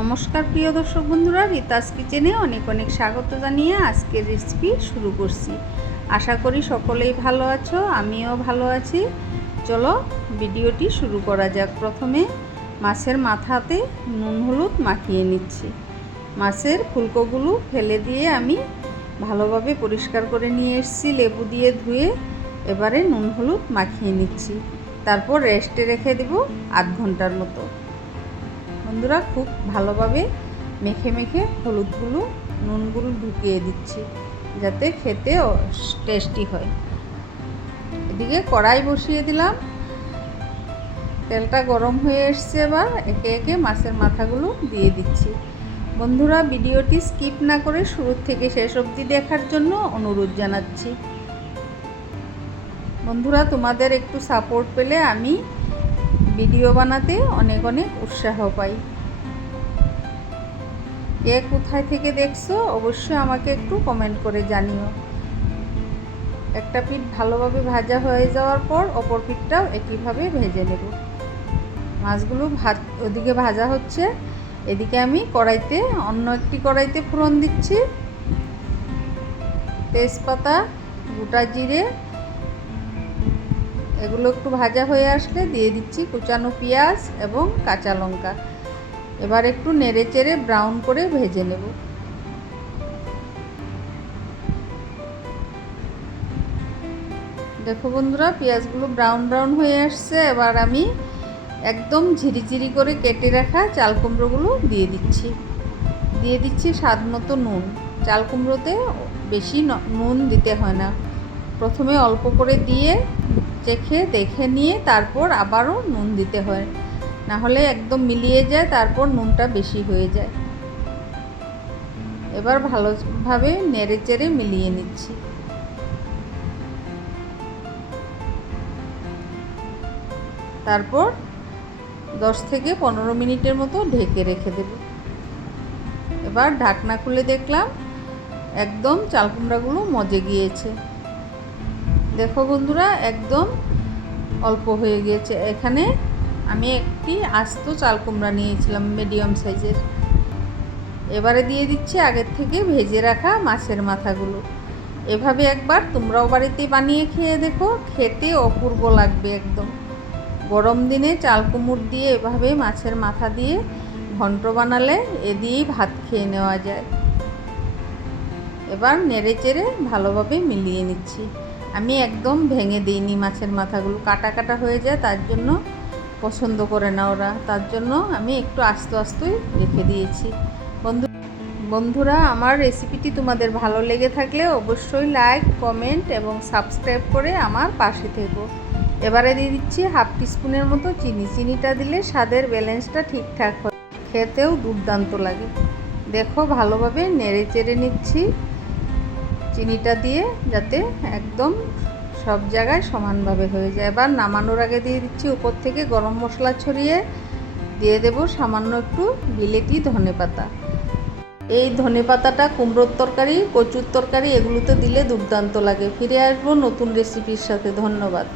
নমস্কার প্রিয় দর্শক বন্ধুরা, রিতাস কিচেনে অনেক অনেক স্বাগত জানিয়ে আজকের রেসিপি শুরু করছি। আশা করি সকলেই ভালো আছো, আমিও ভালো আছি। চলো ভিডিওটি শুরু করা যাক। প্রথমে মাছের মাথাতে নুন হলুদ মাখিয়ে নিচ্ছি। মাছের ফুলকোগুলো ফেলে দিয়ে আমি ভালোভাবে পরিষ্কার করে নিয়ে এসেছি, লেবু দিয়ে ধুয়ে এবারে নুন হলুদ মাখিয়ে নিচ্ছি। তারপর রেস্টে রেখে দেব আধ ঘণ্টার মতো। বন্ধুরা খুব ভালোভাবে মেখে মেখে হলুদগুলো নুনগুলো ঢুকিয়ে দিচ্ছি যাতে খেতে টেস্টি হয়। এদিকে কড়াই বসিয়ে দিলাম। তেলটা গরম হয়ে এসছে এবার। একে একে মাছের মাথাগুলো দিয়ে দিচ্ছি। বন্ধুরা ভিডিওটি স্কিপ না করে শুরু থেকে শেষ অবধি দেখার জন্য অনুরোধ জানাচ্ছি। বন্ধুরা তোমাদের একটু সাপোর্ট পেলে আমি ভিডিও বানাতে অনেক অনেক উৎসাহ পাই। কে কোথায় থেকে দেখছ অবশ্যই আমাকে একটু কমেন্ট করে জানিও। একটা পিঠ ভালোভাবে ভাজা হয়ে যাওয়ার পর অপর পিঠটাও একইভাবে ভেজে নেব। মাছগুলো ভাজ ওদিকে ভাজা হচ্ছে, এদিকে আমি কড়াইতে অন্য একটি কড়াইতে ফোড়ন দিচ্ছি। তেজপাতা, গোটা জিরে এগুলো একটু ভাজা হয়ে আসলে দিয়ে দিচ্ছি কুচানো পেঁয়াজ এবং কাঁচা লঙ্কা। এবার একটু নেড়ে চেড়ে ব্রাউন করে ভেজে নেব। দেখো বন্ধুরা, পেঁয়াজগুলো ব্রাউন ব্রাউন হয়ে আসছে। এবার আমি একদম ঝিরিঝিরি করে কেটে রাখা চাল কুমড়োগুলো দিয়ে দিচ্ছি। দিয়ে দিচ্ছি স্বাদ মতো নুন। চাল কুমড়োতে বেশি নুন দিতে হয় না। প্রথমে অল্প করে দিয়ে চেখে দেখে নিয়ে তারপর আবারও নুন দিতে হয়। না হলে একদম মিলিয়ে যায়, তারপর নুনটা বেশি হয়ে যায়। এবার ভালোভাবে নেড়ে চেড়ে মিলিয়ে নিচ্ছি। তারপর দশ থেকে পনেরো মিনিটের মতো ঢেকে রেখে দেব। এবার ঢাকনা খুলে দেখলাম, একদম চাল কুমড়াগুলো মজে গিয়েছে। দেখো বন্ধুরা, একদম অল্প হয়ে গিয়েছে। এখানে আমি একটি আস্ত চাল কুমড়া নিয়েছিলাম, মিডিয়াম সাইজের। এবারে দিয়ে দিচ্ছি আগের থেকে ভেজে রাখা মাছের মাথাগুলো। এভাবে একবার তোমরাও বাড়িতে বানিয়ে খেয়ে দেখো, খেতে অপূর্ব লাগবে একদম। গরম দিনে চাল কুমড় দিয়ে এভাবে মাছের মাথা দিয়ে ঘন্ট বানালে এ দিয়েই ভাত খেয়ে নেওয়া যায়। এবার নেড়ে চেড়ে ভালোভাবে মিলিয়ে নিচ্ছি। আমি একদম ভেঙে দিইনি মাছের মাথাগুলো, কাটা কাটা হয়ে যায়, তার জন্য পছন্দ করে না ওরা। তার জন্য আমি একটু আস্তে আস্তেই রেখে দিয়েছি। বন্ধু বন্ধুরা, আমার রেসিপিটি তোমাদের ভালো লেগে থাকলে অবশ্যই লাইক, কমেন্ট এবং সাবস্ক্রাইব করে আমার পাশে থেকো। এবারে দিয়ে দিচ্ছি হাফ টিস্পুনের মতো চিনি। চিনিটা দিলে স্বাদের ব্যালেন্সটা ঠিকঠাক হয়। খেতেও দুর্দান্ত লাগে। দেখো ভালোভাবে নেড়ে চেড়ে নিচ্ছি। চিনিটা দিয়ে যাতে একদম সব জায়গায় সমানভাবে হয়ে যায়। এবার নামানোর আগে দিয়ে দিচ্ছি উপর থেকে গরম মশলা ছড়িয়ে দিয়ে দেব সামান্য একটু বিলেতি ধনে পাতা। এই ধনে পাতাটা কুমড়োর তরকারি, কচুর তরকারি, এগুলোতে দিলে দুর্দান্ত লাগে। ফিরে আসব নতুন রেসিপির সাথে। ধন্যবাদ।